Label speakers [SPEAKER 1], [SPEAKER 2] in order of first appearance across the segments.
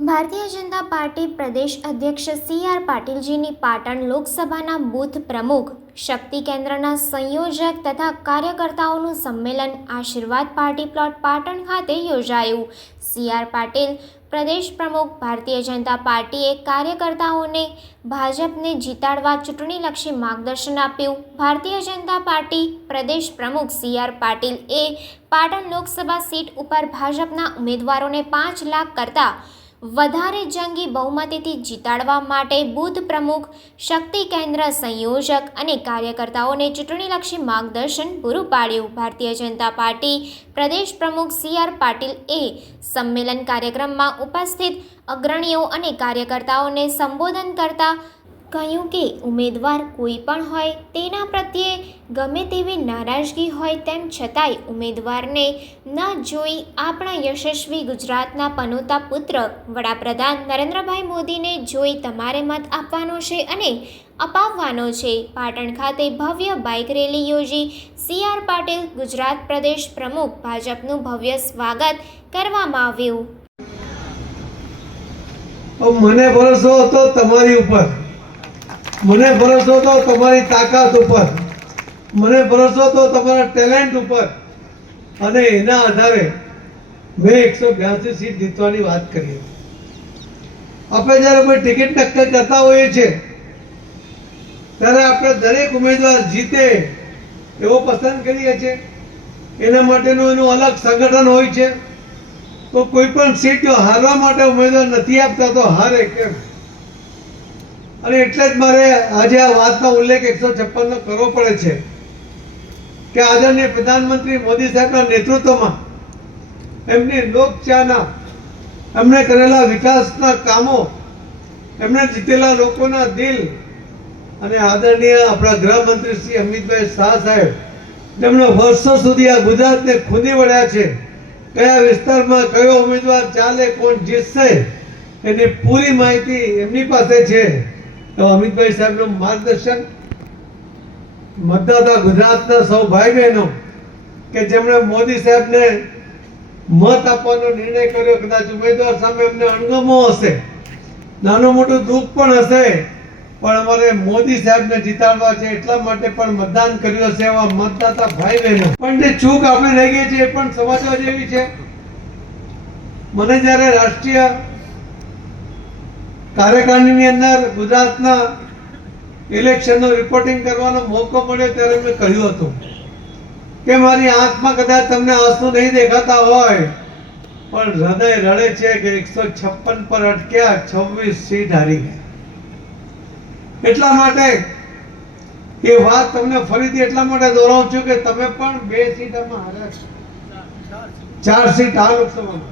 [SPEAKER 1] Bharatiya Janata party પ્રદેશ અધ્યક્ષ C R પાટીલજીની Patan લોકસભાના booth પ્રમુખ, શક્તિ કેન્દ્રના સંયોજક તથા કાર્યકર્તાઓનું સંમેલન આશીર્વાદ પાર્ટી પ્લોટ પાટણ ખાતે યોજાયું. સી આર પાટીલ પ્રદેશ પ્રમુખ ભારતીય જનતા પાર્ટીએ કાર્યકર્તાઓને ભાજપને જીતાડવા ચૂંટણીલક્ષી માર્ગદર્શન આપ્યું. ભારતીય જનતા પાર્ટી પ્રદેશ પ્રમુખ સી આર પાટીલ એ પાટણ લોકસભા સીટ ઉપર ભાજપના ઉમેદવારોને પાંચ લાખ કરતાં વધારે જંગી બહુમતીથી જીતાડવા માટે બૂથ પ્રમુખ, શક્તિ કેન્દ્ર સંયોજક અને કાર્યકર્તાઓને ચૂંટણીલક્ષી માર્ગદર્શન પૂરું પાડ્યું. ભારતીય જનતા પાર્ટી પ્રદેશ પ્રમુખ સી આર પાટીલ એ સંમેલન કાર્યક્રમમાં ઉપસ્થિત અગ્રણીઓ અને કાર્યકર્તાઓને સંબોધન કરતા કહ્યું કે ઉમેદવાર કોઈ પણ હોય તેના પ્રત્યે ગમે તેવી નારાજગી હોય તેમ છતાંય ઉમેદવારને ન જોઈ આપણા યશસ્વી ગુજરાતના પનોતા પુત્ર વડાપ્રધાન નરેન્દ્રભાઈ મોદીને જોઈ તમારે મત આપવાનો છે અને અપાવવાનો છે. પાટણ ખાતે ભવ્ય બાઇક રેલી યોજી સી આર પાટીલ ગુજરાત પ્રદેશ પ્રમુખ ભાજપનું ભવ્ય સ્વાગત કરવામાં આવ્યું.
[SPEAKER 2] મને ભરોસો હતો તમારી ઉપર. મને ભરોસો તો તમારી તાકાત ઉપર. મને ભરોસો તો તમારા ટેલેન્ટ ઉપર. અને એના આધારે મેં એકસો બ્યાસી સીટ જીતવાની વાત કરી. આપણે જ્યારે કોઈ ટિકિટ નક્કર કરતા હોઈએ છીએ ત્યારે આપણે દરેક ઉમેદવાર જીતે એવો પસંદ કરીએ છીએ. એના માટેનું એનું અલગ સંગઠન હોય છે. તો કોઈ પણ સીટ જો હારવા માટે ઉમેદવાર નથી આપતા, તો હારે કેમ? અને એટલે જ મારે આજે આ વાતનો ઉલ્લેખ એકસો છપ્પનનો કરવો પડે છે કે આદરણીય પ્રધાનમંત્રી મોદી સાહેબના નેતૃત્વમાં એમની લોકચાના, એમણે કરેલા વિકાસના કામો, એમણે જીતેલા લોકોના દિલ અને આદરણીય આપણા ગૃહમંત્રી શ્રી અમિતભાઈ શાહ સાહેબ, જેમણે વર્ષો સુધી આ ગુજરાતને ખૂંદી વળ્યા છે, કયા વિસ્તારમાં કયો ઉમેદવાર ચાલે, કોણ જીતશે, એની પૂરી માહિતી એમની પાસે છે. તો અમિતભાઈ સાહેબનું માર્ગદર્શન મતદાતા ગુજરાતના સૌ ભાઈ બહેનો કે જેમણે મોદી સાહેબને મત આપવાનો નિર્ણય કર્યો, કદાચ ઉમેદવાર સામે એમને અણગમો હશે નાનું મોટું દુઃખ પણ હશે, પણ અમારે મોદી સાહેબને જીતાડવા છે એટલા માટે પણ મતદાન કર્યું હશે એવા મતદાતા ભાઈ બહેનો પણ જે ચૂક આપણે રહી ગઈ છે, એ પણ સમજવા જેવી છે. મને જ્યારે રાષ્ટ્રીય કાર્યકારિણીની અંદર ગુજરાતના ઇલેક્શનનું રિપોર્ટિંગ કરવાનો મોકો મળ્યો ત્યારે મેં કહ્યું હતું કે મારી આંખમાં કદાચ તમને આંસુ નહીં દેખાતા હોય, પણ હૃદય રડે છે કે એકસો છપ્પન પર અટક્યા, છવ્વીસ સીટ હારી ગયા. એટલા માટે એ વાત તમને ફરીથી એટલા માટે દોહરાવું છું કે તમે પણ બે સીટ આમાં હાર્યા ચાર સીટ આ લોકસભામાં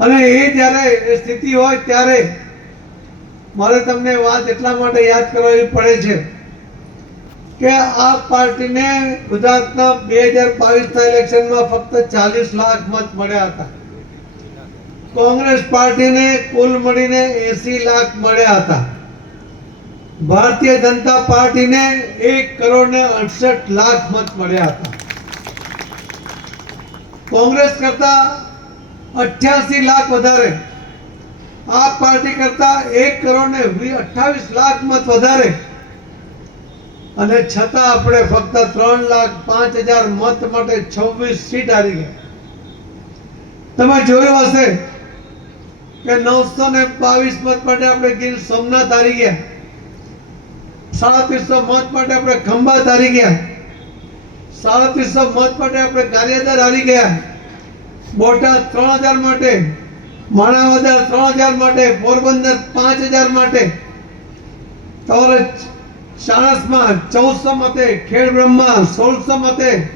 [SPEAKER 2] અને એ જ્યારે સ્થિતિ હોય ત્યારે મારે તમને વાત એટલા માટે યાદ કરવી પડે છે કે આ પાર્ટીને ગુજરાતના બે હજાર બાવીસના ઇલેક્શનમાં ફક્ત ચાલીસ લાખ મત મળ્યા હતા. કોંગ્રેસ પાર્ટીને કુલ મળીને એસી લાખ મળ્યા હતા. ભારતીય જનતા પાર્ટીને એક કરોડ ને અડસઠ લાખ મત મળ્યા હતા. કોંગ્રેસ કરતા અઠ્યાસી લાખ વધારે આ પાર્ટી કરતા એક કરોડ ને અઠાવીસ લાખ મત વધારે. અને છતાં આપણે ફક્ત ત્રણ લાખ પાંચ હજાર મત માટે છવ્વીસ સીટ હારી ગયા. તમે જોયું હશે કે નવસો ને બાવીસ મત માટે આપણે ગીર સોમનાથ હારી ગયા. સાડત્રીસો મત માટે આપણે ખંભાત હારી ગયા. સાડત્રીસો મત માટે આપણે ગારિયાદર હારી ગયા. બોટાદ ત્રણ હજાર માટે માણાવદર ત્રણ હજાર માટે, પોરબંદર પાંચ હજાર માટે. તમારે ચાણસમાં, ચૌદસો મતે, ખેડ બ્રહ્મા સોળસો મતે,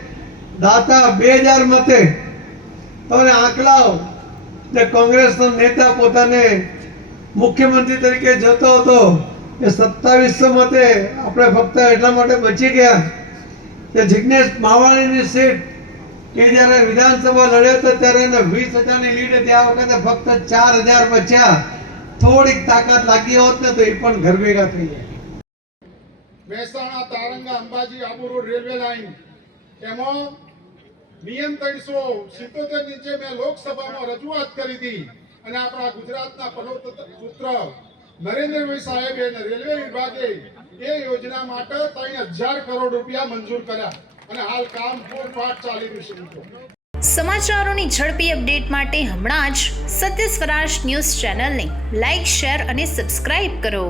[SPEAKER 2] દાતા બે હજાર મતે. તમારે આંકલાઓ. જે કોંગ્રેસનો નેતા પોતાને મુખ્યમંત્રી તરીકે જતો હતો. એ સત્તાવીસો મતે. આપણે ફક્ત એટલા માટે બચી ગયા. કે જિજ્ઞેશ માવાણીની સીટ કે જ્યારે વિધાનસભા લડ્યો તો ત્યારે એને વીસ હજારની લીડ હતી. વખતે ફક્ત ચાર હજાર બચ્યા. થોડીક તાકાત લાગી હોત ને તો એ પણ ઘર ભેગા થઈ જાય.
[SPEAKER 3] Mehsana, Taranga, Ambaji, Abu road railway line. એમાં નિયમ ત્રણસો સિત્તોતેર નીચે મેં લોકસભામાં રજૂઆત કરી હતી અને આપણા ગુજરાતના પુત્ર નરેન્દ્રભાઈ સાહેબે રેલવે વિભાગે એ યોજના માટે ત્રણ હજાર કરોડ રૂપિયા મંજૂર કર્યા. અને હાલ કામ પૂરપાટ ચાલી રહ્યું છે
[SPEAKER 4] સમાચારોની ઝડપી અપડેટ માટે હમણાં જ સત્ય સ્વરાજ ન્યૂઝ ચેનલને લાઇક શેર અને સબસ્ક્રાઇબ કરો.